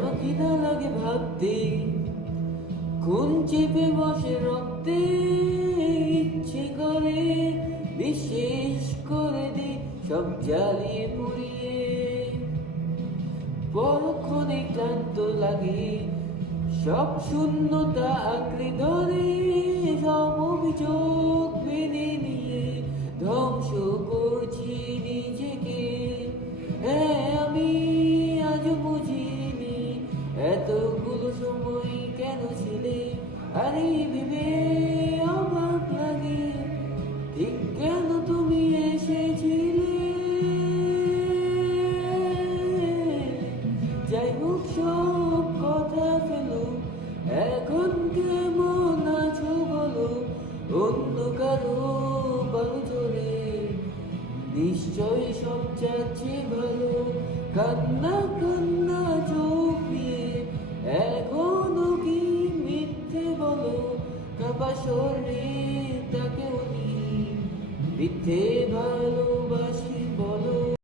বড় খিদা লাগে ভাবতে, খুন চেপে বসে রক্তে, ইচ্ছে করে বিশেষ করে দে সব জ্বালিয়ে পুড়িয়ে। পরক্ষণে ক্লান্ত লাগে, সব শূন্যতা আঁকড়ে ধরে, সব অভিযোগ মেনে নিয়ে ধ্বংস করছি নিজেকে। হ্যাঁ, আমি আজও বুঝিনি এতগুলো সময় কেন ছিলে, আরে ভেবে অবাক লাগে ঠিক কেন তুমি এসেছিলে। যাই হোক সব কথা ফেলো, এখন কেমন আছো বলো, অন্য কারো বাহু ধরে নিশ্চয় সব যাচ্ছে ভালো। কান্না কান্না চোখ দিয়ে এখনো কি মিথ্যে বলো, কাপা শরীরে তাকেও নি মিথ্যে ভালোবাসি বলো।